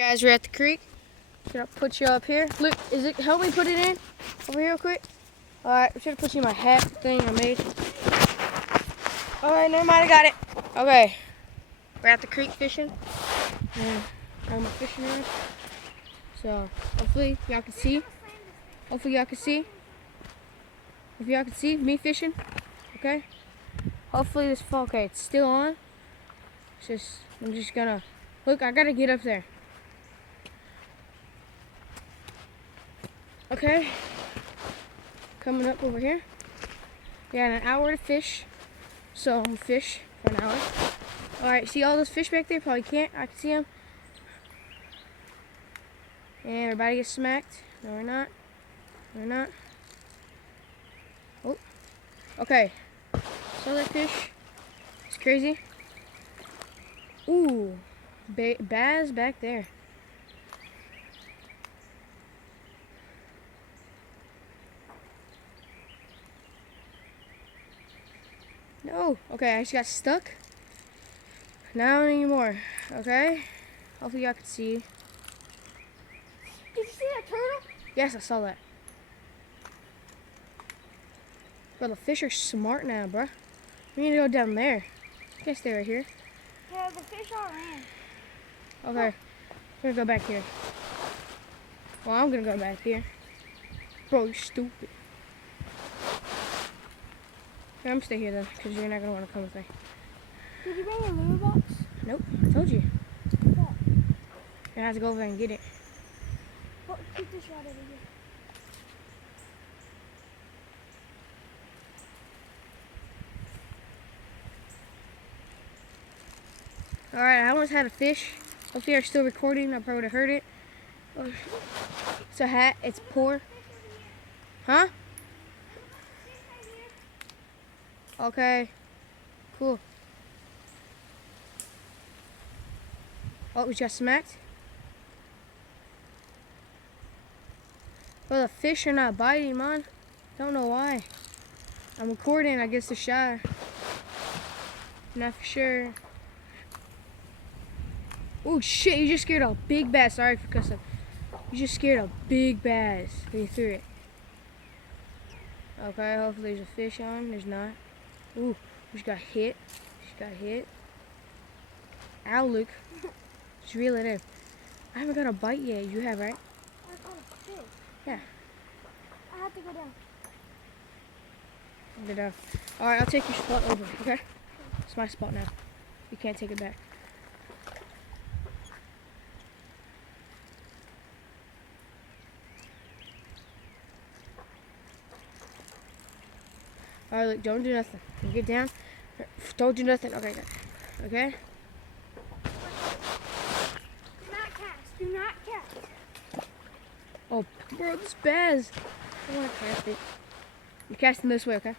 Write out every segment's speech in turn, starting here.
Guys, we're at the creek. Gonna put you up here. Look, help me put it in over here real quick? Alright, I'm trying to put you in my hat thing I made. Alright, never mind, I got it. Okay. We're at the creek fishing. And I'm a fishing rod. So hopefully y'all can see. Hopefully y'all can see. If y'all can see me fishing. Okay? Hopefully this fall, okay, it's still on. I'm just gonna look, I gotta get up there. Okay, coming up over here. We got an hour to fish, so I'm gonna fish for an hour. All right, see all those fish back there? Probably can't. I can see them. And everybody gets smacked. No, we're not. We're not. Oh, okay. Saw that fish. It's crazy. Ooh, bass back there. No. Okay, I just got stuck. Not anymore. Okay. Hopefully y'all can see. Did you see that turtle? Yes, I saw that. Bro, the fish are smart now, bro. We need to go down there. You can't stay right here. Yeah, the fish all ran. Okay. We're gonna go back here. Well, I'm gonna go back here. Bro, you're stupid. Okay, I'm gonna stay here then, because you're not gonna want to come with me. Did you bring your lure box? Nope, I told you. What's that? You're gonna have to go over and get it. Well, keep this rod over here. Alright, I almost had a fish. Hopefully you're still recording. I probably would have heard it. Oh, it's a hat. It's poor. Huh? Okay. Cool. Oh, we just smacked. Well, the fish are not biting, man. Don't know why. I'm recording. I guess they're shy. Not for sure. Oh shit! You just scared a big bass. Sorry for cussing. You just scared a big bass when you threw it. Okay. Hopefully there's a fish on. There's not. Ooh, we just got hit. Just got hit. Ow, Luke. Just reel it in. I haven't got a bite yet. You have, right? I got a fish. Yeah. I have to go down. Good enough. Alright, I'll take your spot over, okay? It's my spot now. You can't take it back. Alright, look, don't do nothing. You get down. Don't do nothing. Okay, good. Okay? Do not cast. Do not cast. Oh, bro, this bass. I want to cast it. You're casting this way, okay?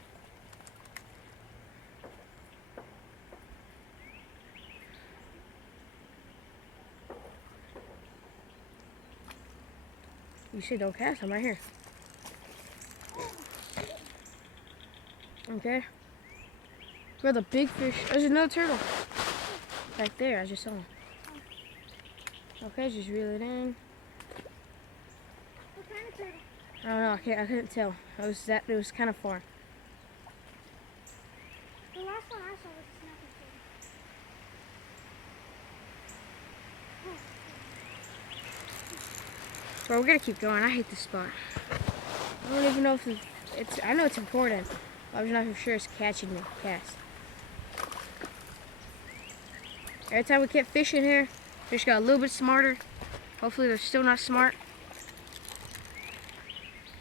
You said don't cast. I'm right here. Okay? Bro, the big fish. There's another turtle. Right there. I just saw him. Okay, just reel it in. What kind of turtle? I don't know. I couldn't tell. It was kind of far. The last one I saw was a snapping turtle. Bro, we're gonna keep going. I hate this spot. I don't even know if it's. I know it's important. But I'm not for sure it's catching the cast. Every time we kept fishing here, fish got a little bit smarter. Hopefully they're still not smart.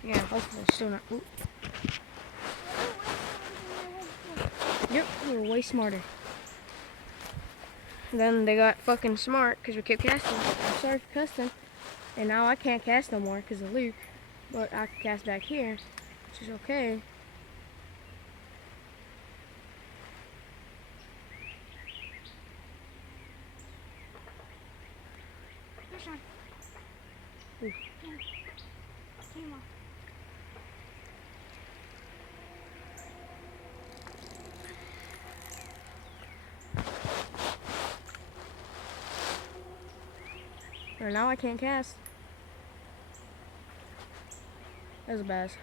Yeah, hopefully they're still not. Ooh. Yep, we were way smarter. Then they got fucking smart because we kept casting. I'm sorry for cussing. And now I can't cast no more because of Luke. But I can cast back here, which is okay. Fish on. Ooh. Came on. Right now I can't cast. That's a bass.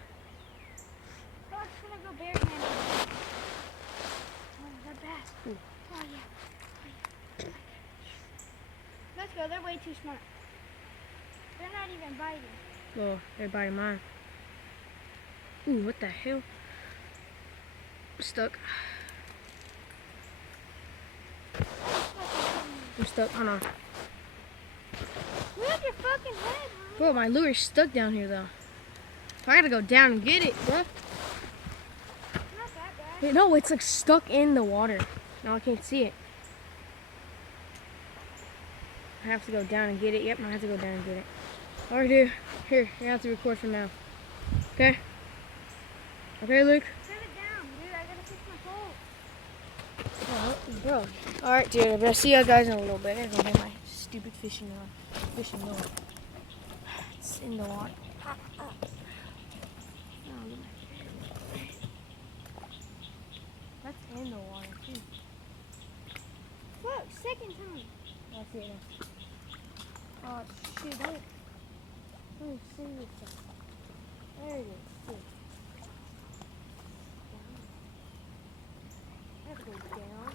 Oh, I'm just gonna go barehanded. Oh, they're bass. Ooh. Oh, yeah. Let's go. They're way too smart. They're not even biting. Oh, they're biting mine. Ooh, what the hell? I'm stuck. I'm stuck. Hold on. Look your fucking head, Mom. Bro, my lure's stuck down here though. So I gotta go down and get it, bro. Not that bad. Wait, no, it's like stuck in the water. Now I can't see it. I have to go down and get it. Yep, I have to go down and get it. Alright, dude. Here, you have to record from now. Okay? Okay, Luke? Set it down, dude. I gotta fix my pole. Oh, bro. Alright, dude. I'm gonna see you guys in a little bit. I'm gonna get my stupid fishing lure. It's in the water. Oh, look at my fish. That's in the water, too. Look, second time. I see it now. Oh, shit. Don't see this stuff. There it is. See. I have to go down.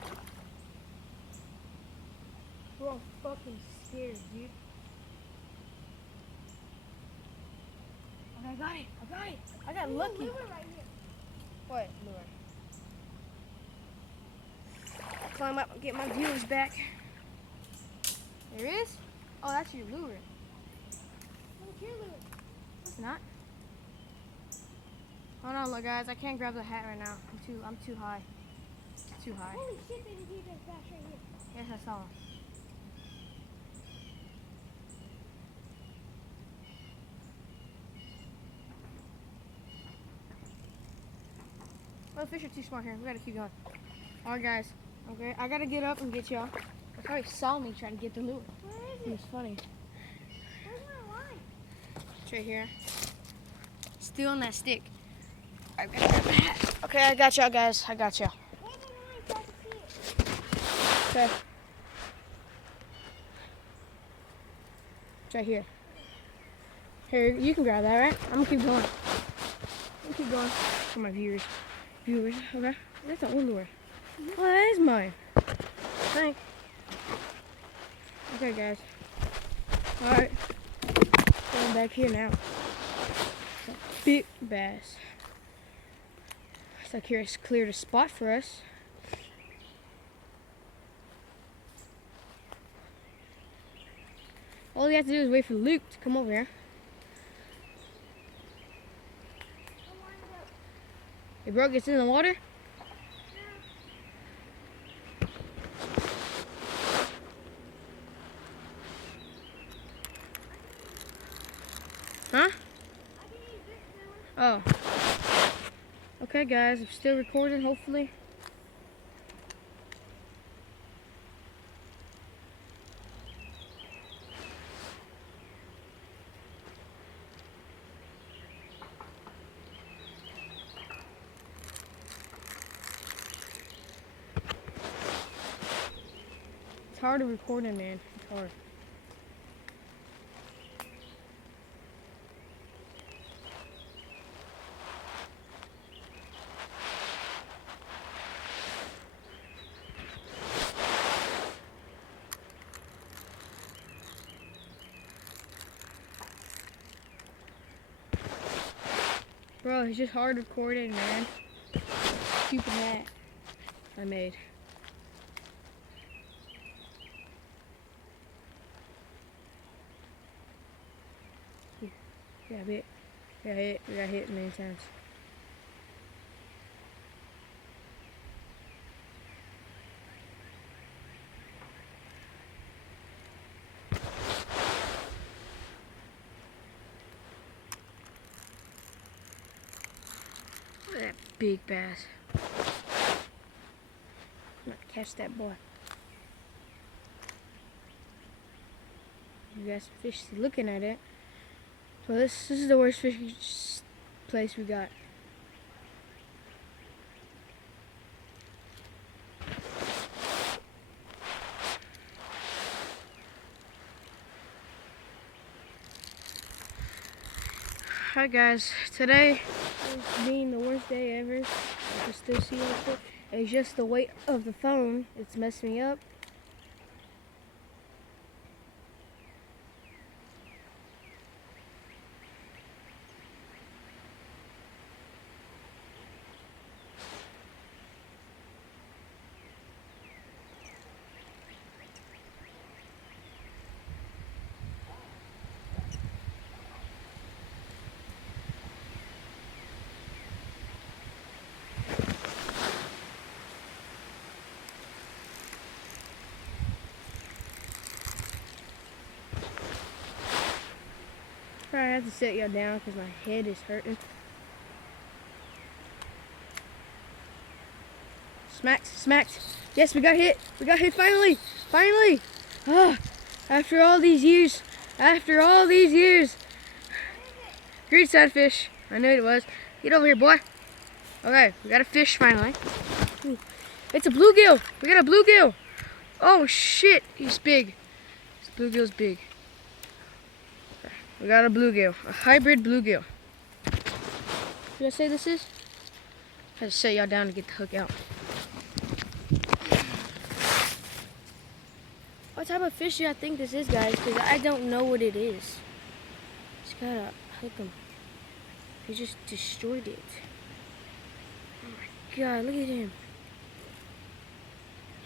Bro, I'm fucking scared, dude. Okay, I got it. I got lucky. Lure right here. What lure? Climb up and get my viewers back. There is? Oh, that's your lure. Look, your lure. It's not. Hold on, look, guys. I can't grab the hat right now. I'm too high. It's too high. Holy shit, there's a huge ass bass right here. Yes, I saw him. Well, the fish are too smart here. We gotta keep going. All right, guys. Okay, I gotta get up and get y'all. They probably saw me trying to get the lure. Where is It it? was funny. Where's my line? It's right here. Still on that stick. I gotta grab the hat. Okay, I got y'all, guys. I got y'all. Where's the line so I can see it? Okay. It's right here. Here, you can grab that, right? I'm gonna keep going. For my viewers. Okay? That's the old lure. Oh, that is mine. I think. Okay, guys. Alright. Going back here now. It's a big bass. Looks like here it's cleared a spot for us. All we have to do is wait for Luke to come over here. The line's up. Hey, bro, gets in the water. Huh? I can use this now. Oh. Okay, guys, I'm still recording, hopefully. It's hard to record in, man. It's hard. Bro, it's just hard recording, man. Stupid hat I made. Yeah, I bet. We got hit many times. Look at that big bass. I'm gonna catch that boy. You got some fish looking at it. So this is the worst fishing place we got. Hi guys, today is being the worst day ever. I can still see it. It's just the weight of the phone. It's messed me up. Probably have to sit y'all down because my head is hurting. Smacked. Yes, we got hit. We got hit finally. Finally. Ah, after all these years. Great fish. I knew it was. Get over here, boy. Okay, we got a fish finally. Ooh, it's a bluegill. We got a bluegill. Oh shit, he's big. This bluegill's big. We got a bluegill, a hybrid bluegill. What I say this is? I had to set y'all down to get the hook out. What type of fish do I think this is, guys? Because I don't know what it is. Just gotta hook him. He just destroyed it. Oh my god, look at him.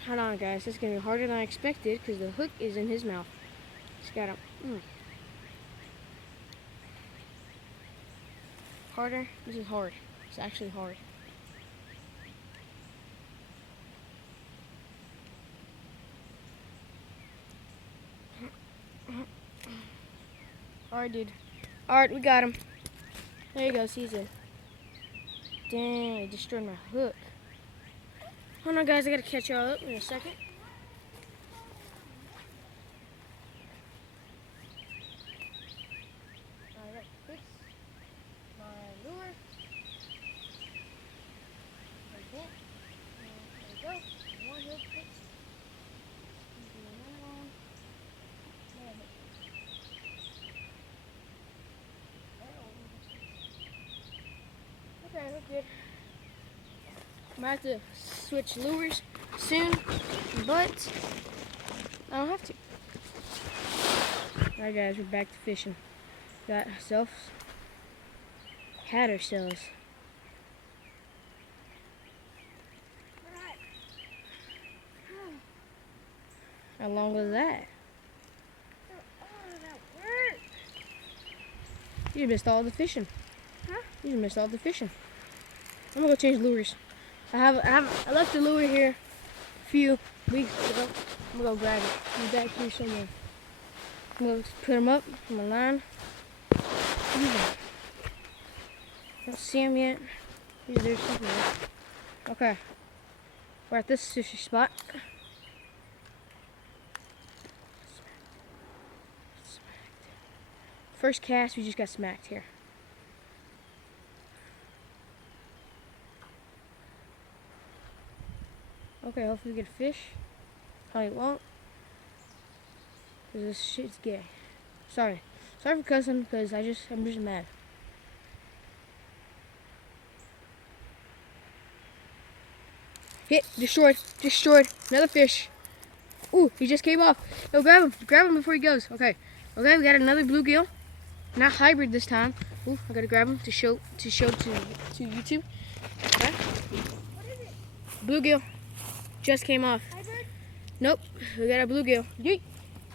Hold on, guys. This is gonna be harder than I expected because the hook is in his mouth. Just gotta. Harder? This is hard. It's actually hard. Alright, dude. Alright, we got him. There you go, Caesar. Dang, I destroyed my hook. Hold on, guys. I gotta catch y'all up in a second. Alright, fix my lure. Like that. There we go. One hook fixed. Another one. Okay, look good. I might have to switch lures soon, but I don't have to. Alright guys, we're back to fishing. Had ourselves. How long was that? You missed all the fishing. Huh? You missed all the fishing. I'm gonna go change lures. I left the lure here a few weeks ago. I'm gonna go grab it. He's back here somewhere. I'm gonna put him up on my line. Don't see him yet. He's there somewhere. Okay. We're at this sushi spot. First cast, we just got smacked here. Okay, hopefully we get a fish. Probably won't. Because this shit's gay. Sorry for cussing, because I'm just mad. Hit, destroyed. Another fish. Ooh, he just came off. No, grab him before he goes. Okay, we got another bluegill. Not hybrid this time. Ooh, I gotta grab him to show to YouTube. Okay. What is it? Bluegill. Just came off. Hybrid? Nope, we got a bluegill. Yeet.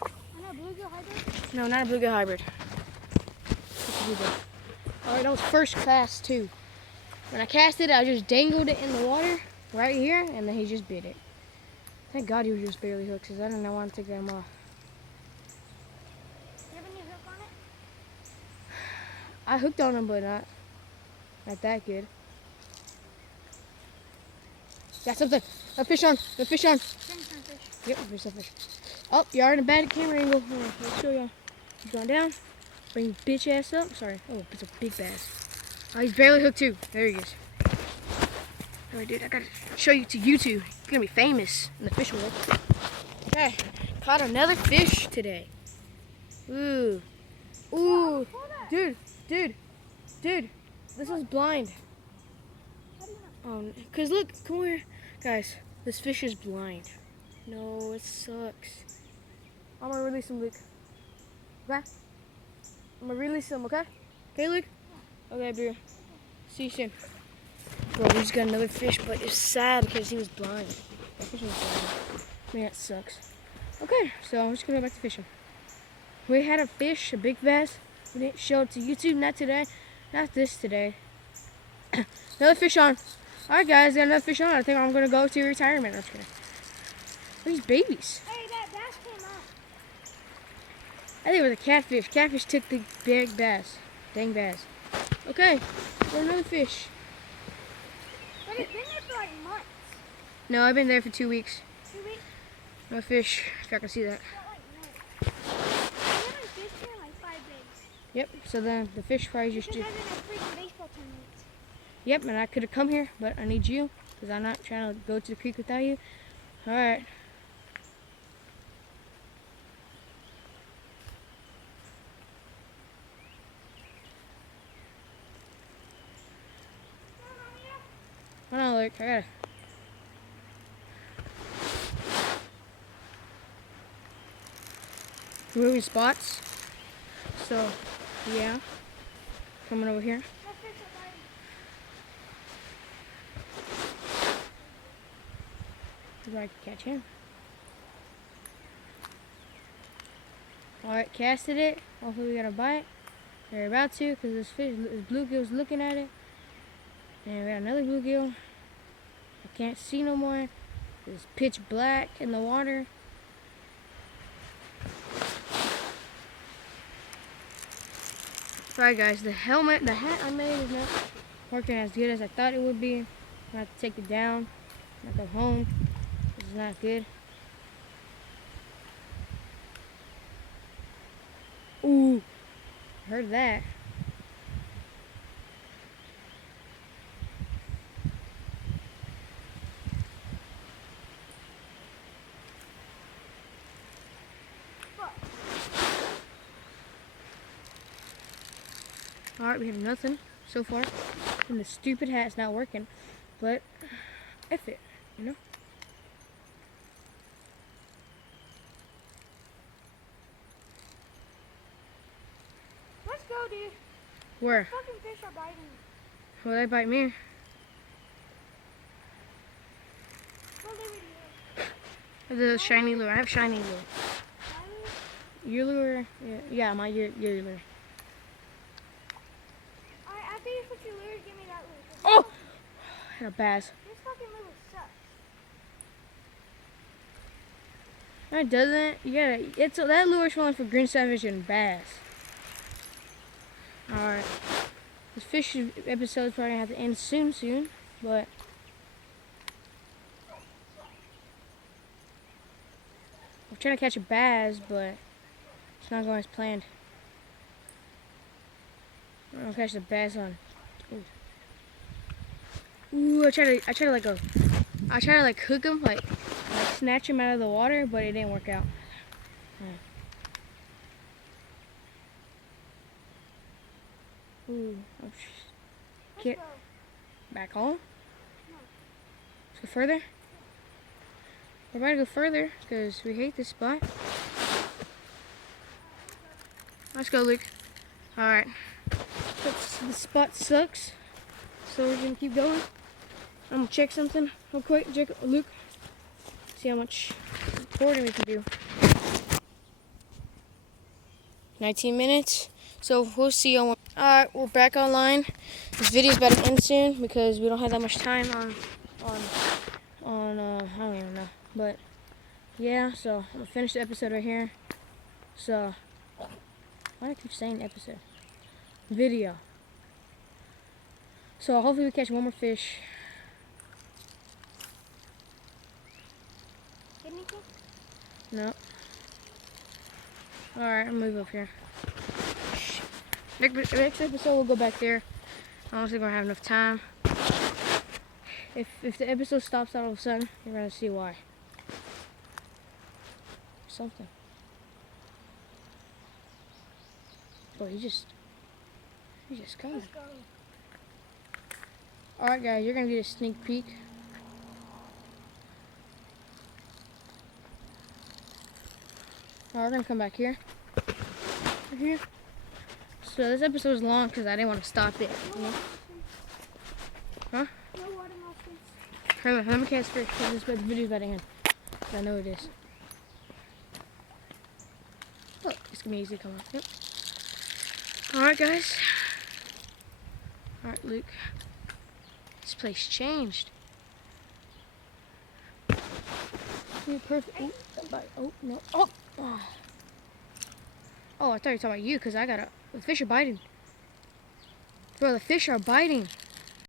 I know, bluegill hybrid? No, not a bluegill hybrid. Alright, that was first class too. When I cast it, I just dangled it in the water right here, and then he just bit it. Thank God he was just barely hooked, because I didn't want to take them off. You have any hook on it? I hooked on him, but not that good. Got something. A fish on. Sunfish. Yep, there's a fish. Oh, you are in a bad camera angle. Hold on, let me show y'all. He's going down. Bring his bitch ass up. Sorry. Oh, it's a big bass. Oh, he's barely hooked too. There he is. Alright, dude, I gotta show you to YouTube. You're gonna be famous in the fish world. Okay, caught another fish today. Ooh. Dude. Dude, this one's blind. How do you know? Oh, cause look, come here, guys. This fish is blind. No, it sucks. I'm gonna release him, Luke. Okay? I'm gonna release him, okay? Okay, Luke? Okay, bro. See you soon. Bro, we just got another fish, but it's sad because he was blind. That fish was blind. Man, that sucks. Okay, so I'm just gonna go back to fishing. We had a fish, a big bass. We didn't show it to YouTube, not today. Not this today. Another fish on. Alright guys, got another fish on. I think I'm gonna go to retirement. I'm just kidding. Look at these babies. Hey, that bass came out. I think it was a catfish. Catfish took the big bass. Dang bass. Okay, got another fish. But it's been there for like months. No, I've been there for 2 weeks. 2 weeks? No fish, if y'all can see that. Not like months. I haven't fished here in like 5 days. Yep, so then the fish probably just... Because I've been at freaking baseball tournaments. Yep, and I could have come here, but I need you, because I'm not trying to go to the creek without you. Alright. Hold on, Luke, I gotta... Moving spots. So, yeah. Coming over here. That fish are biting. See if I can catch him. Alright, casted it. Hopefully we got a bite. We're about to, because this fish, this bluegill's looking at it. And we got another bluegill. I can't see no more. It's pitch black in the water. Alright guys, the hat I made is not working as good as I thought it would be. I'm gonna have to take it down. I'm gonna go home. This is not good. Ooh, heard that. Alright, we have nothing so far. And the stupid hat's not working. But, F it, you know? Let's go, dude. Where? Fucking fish are biting me. Well, they bite me. What do we do? The shiny lure. I have shiny lure. Shiny? Your lure? Yeah, my your lure. Alright, after you put your lure, give me that lure. Oh! I had a bass. This fucking lure sucks. No, it doesn't. You gotta. That lure's only for green savage and bass. Alright. This fish episode's probably gonna have to end soon, but. I'm trying to catch a bass, but it's not going as planned. I'm gonna catch the bass on. Ooh, I try to like hook him, like snatch him out of the water, but it didn't work out. Ooh, get back home. Let's go further. We're about to go further because we hate this spot. Let's go, Luke. All right. This spot sucks, so we're gonna keep going. I'm gonna check something real quick. Luke, see how much recording we can do. 19 minutes. So we'll see you. Alright, we're back online. This video's about to end soon because we don't have that much time on I don't even know. But yeah, so I'm gonna finish the episode right here. So why do I keep saying episode? Video. So hopefully we catch one more fish. Get anything? No. Alright, I'll move up here. Next episode we'll go back there. I don't think we're gonna have enough time. If the episode stops all of a sudden, you're gonna see why. Something. Oh, he just He's just coming. Let's go. Alright guys, you're gonna get a sneak peek. Alright, we're gonna come back here. Right here. So this episode is long because I didn't want to stop it. You know? Huh? No water muffins. Let me cast first because this video's about to end. I know it is. Look, it's gonna be easy to come up. Yep. Alright guys. Alright, Luke. This place changed. You're perfect. Oh, that bite. Oh, no. Oh! Ah. Oh, I thought you were talking about you because I got a. The fish are biting. Bro, the fish are biting.